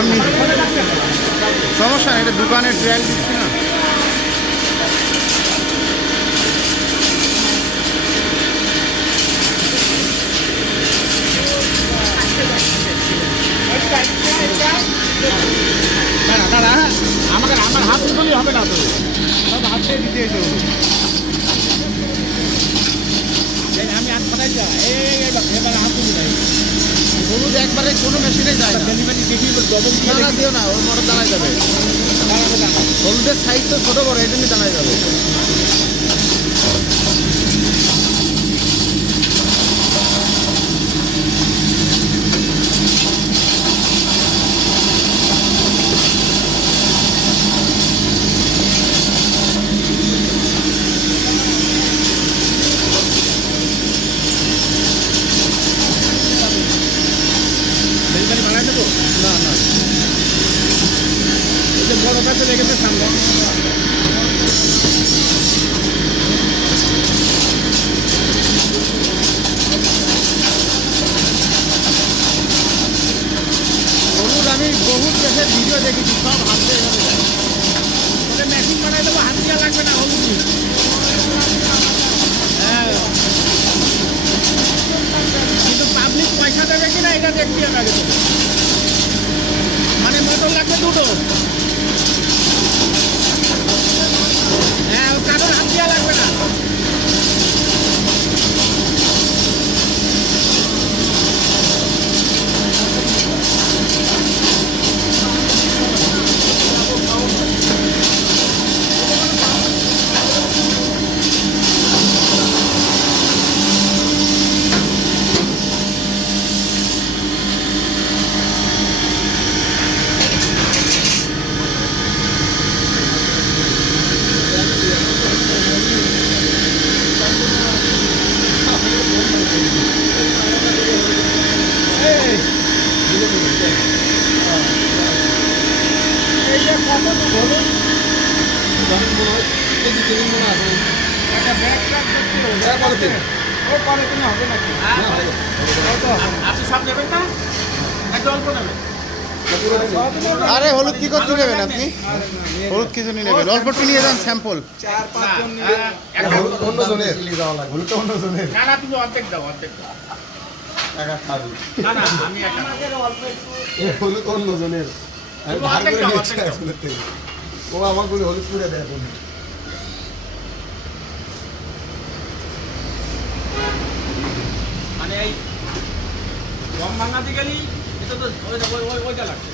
আমি সমস্যা নেই, এটা দোকানের ট্রায়াল দিচ্ছি না। আমাকে আমার হাত তুললেই হবে না, তো হাতে দিতে আমি হাত পাঠাই যা এবার হাত তুলি নাই। হলুদ একবারে কোনো মেশিনে যায় না। ডেলিভারি দেখি ডবল না দিও না, ওর মোটর দাঁড়ায় যাবে। হলুদের সাইজ তো ছোটো বড়, এই জন্যই দাঁড়ায় যাবে। ডেলিভারি বানাই দেবো না না, এই যে বড় কাছে লেগেছে সামনে। হলুদ আমি বহুত দেশের ভিডিও দেখেছি, সব হাতে এভাবে যায়। ওটা মেশিন বানাই দেবো, হাত দেওয়া লাগবে না হলুদ। হ্যাঁ, কিন্তু পাবলিক পয়সা দেবে কিনা এটা দেখতে হবে আগে থেকে। মানে মোটর লাগবে দুটো। হ্যাঁ, কারোর হাত দেওয়া লাগবে না। এই যে কত বলুন, একটা ব্যাগ ট্যাগ করতে হবে। ও পরে তুমি হবে নাকি? আপনি সব নেবেন না, একটা অল্প নেবেন। আরে হলুদ কি করতে নেবেন আপনি? হলুদ কিছু নিয়ে নেবেন, অল্প একটু নিয়ে যান স্যাম্পল। 4-5 জন অন্য জনের হলুদ তো অন্য জনের না না, তুমি অর্ধেক দাও, অর্ধেক দাও। টাকা খাবি। না না, আমি একটা এ হলুদ অন্য জনের, আমি ধার করে নিয়েছি আসলে থেকে। ও আমার বলে হলুদ পুরে দেয় এখন। মানে এই গম ভাঙাতে গেলেই এটা তো ওইটা লাগবে,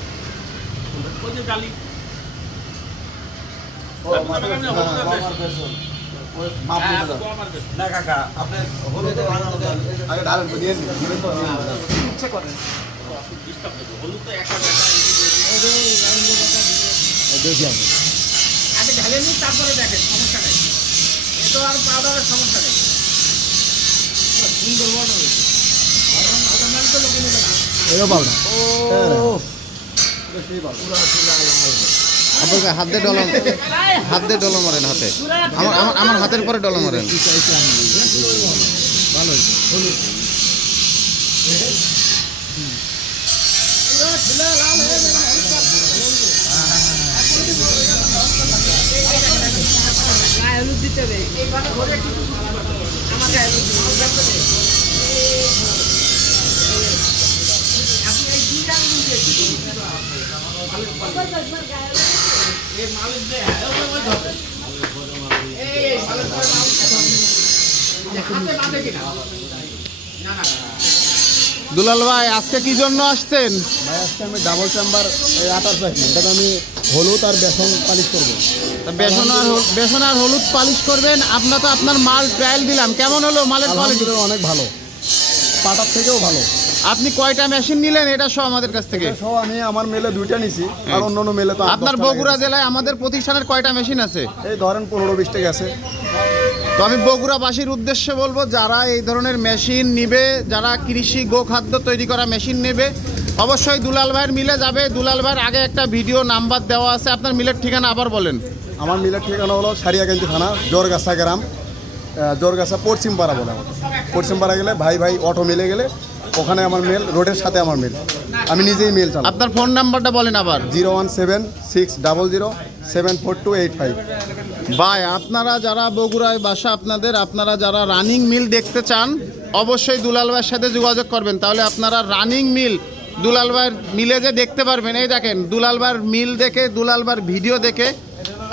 ওই যে জালি। না কাকা আপনি হলুদ আগে ঢালেন তো দিয়ে দিন। ইচ্ছে করেন ডিস্টার্ব দেবো, হলুদ তো একটা দেখলাম আগে ঢালে নিই, তারপরে দেখেন, সমস্যা নেই। এ তো আর পাউডারের সমস্যা নেই। সুন্দর বড় হয়েছে, তো লোকে নেবে না। এও পাও না। আপনাকে হাত দিয়ে ডলা, হাত দিয়ে ডলা মারেন হাতে। আমার আমার আমার হাতের পরে ডলা মারেন। ভালো হয়েছে। হলুদ দিতে হবে, এইভাবে ঘরে কিছু আমাকে হলুদ দিতে হবে। আপনি এই দুইটা আঙুল দিয়ে কিছু এই মালিশ দেয়, ওই ধরবে। এই মালিশ করে হাতে বাঁধে কিনা? না না, দুলাল ভাই আজকে কি জন্য আসছেন? ভাই আজকে আমি ডাবল চেম্বার 28 পাইছি, এটাতে আমি হলুদ আর বেসন পালিশ করবো। বেসন আর হলুদ পালিশ করবেন। আপনার তো আপনার মাল ট্রায়াল দিলাম, কেমন হলো মালের কোয়ালিটি? আলহামদুলিল্লাহ অনেক ভালো, পাটার থেকেও ভালো। আপনি কয়টা মেশিন নিলেন এটা সহ আমাদের কাছ থেকে? সব আমি আমার মেলে 2টা নিছি, আর অন্য অন্য মেলে তো আপনার বগুড়া জেলায় আমাদের প্রতিষ্ঠানের কয়টা মেশিন আছে? এই ধরেন 15-20 টাকা আছে। তো আমি বগুড়াবাসীর উদ্দেশ্যে বলবো, যারা এই ধরনের মেশিন নিবে, যারা কৃষি গোখাদ্য তৈরি করা মেশিন নেবে, অবশ্যই দুলাল ভাইয়ের মিলে যাবে। দুলাল ভাইয়ের আগে একটা ভিডিও নাম্বার দেওয়া আছে। আপনার মিলের ঠিকানা আবার বলেন। আমার মিলের ঠিকানা হলো সারিয়াকান্দি থানা, জোরগাছা গ্রাম, জোরগাছা পশ্চিমপাড়া বলে। পশ্চিমপাড়া গেলে ভাই ভাই অটো মিলে গেলে ওখানে আমার মেল, রোডের সাথে আমার মেল, আমি নিজেই মেল চালাই। আপনার ফোন নাম্বারটা বলেন আবার। 01760074285। ভাই আপনারা যারা বগুড়ায় বাসা আপনাদের, আপনারা যারা রানিং মিল দেখতে চান অবশ্যই দুলাল ভাইয়ের সাথে যোগাযোগ করবেন, তাহলে আপনারা রানিং মিল দুলাল ভাইয়ের মিলে যে দেখতে পারবেন। এই দেখেন দুলাল ভাইয়ের মিল দেখে, দুলাল ভাইয়ের ভিডিও দেখে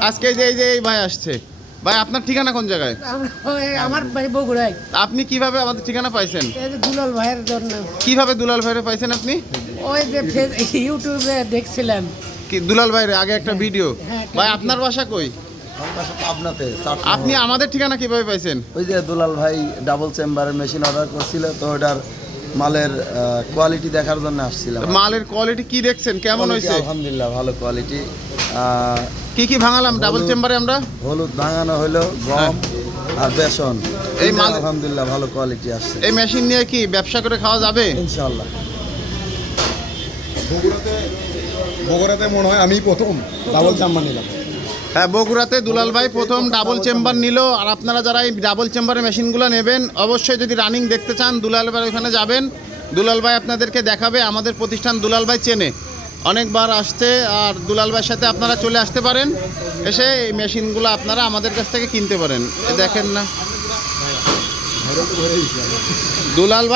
আজকে এই ভাই আসছে। ভাই আপনার ঠিকানা কোন জায়গায়? আমার বাড়ি বগুড়ায়। আপনি কিভাবে আমাদের ঠিকানা পাইছেন? এই যে দুলাল ভাইয়ের জন্য। কিভাবে দুলাল ভাইয়ের পাইছেন আপনি? ওই যে ইউটিউবে দেখছিলাম। কি দুলাল ভাইয়ের আগে একটা ভিডিও? হ্যাঁ, একটা ভাই video। আপনার বাসা কই? আপনাতে আপনি আমাদের ঠিকানা কিভাবে পাইছেন? ওই যে দুলাল ভাই ডাবল চেম্বারের মেশিন অর্ডার করছিল, তো ওটার মালের কোয়ালিটি দেখার জন্য আসছিলাম। মালের কোয়ালিটি কি দেখছেন, কেমন হয়েছে? আলহামদুলিল্লাহ ভালো কোয়ালিটি। কি কি ভাঙালাম ডাবল চেম্বারে আমরা? হলুদ ভাঙানো হলো, গম আর বেসন। এই এই মাল- আলহামদুলিল্লাহ ভালো কোয়ালিটি আসছে এই মেশিন নিয়ে কি ব্যবসা করে খাওয়া যাবে? ইনশাআল্লাহ। বগুড়াতে মনে হয় আমি প্রথম ডাবল চেম্বার নিলাম। হ্যাঁ, বগুড়াতে দুলাল ভাই প্রথম ডাবল চেম্বার নিল। আর আপনারা যারা এই ডাবল চেম্বারের মেশিনগুলো নেবেন অবশ্যই যদি রানিং দেখতে চান দুলাল ভাই ওখানে যাবেন, দুলাল ভাই আপনাদেরকে দেখাবে। আমাদের প্রতিষ্ঠান দুলাল ভাই চেনে, অনেকবার আসছে। আর দুলাল ভাইয়ের সাথে আপনারা চলে আসতে পারেন, এসে এই মেশিনগুলো আপনারা আমাদের কাছ থেকে কিনতে পারেন। এ দেখেন না দুলাল ভাই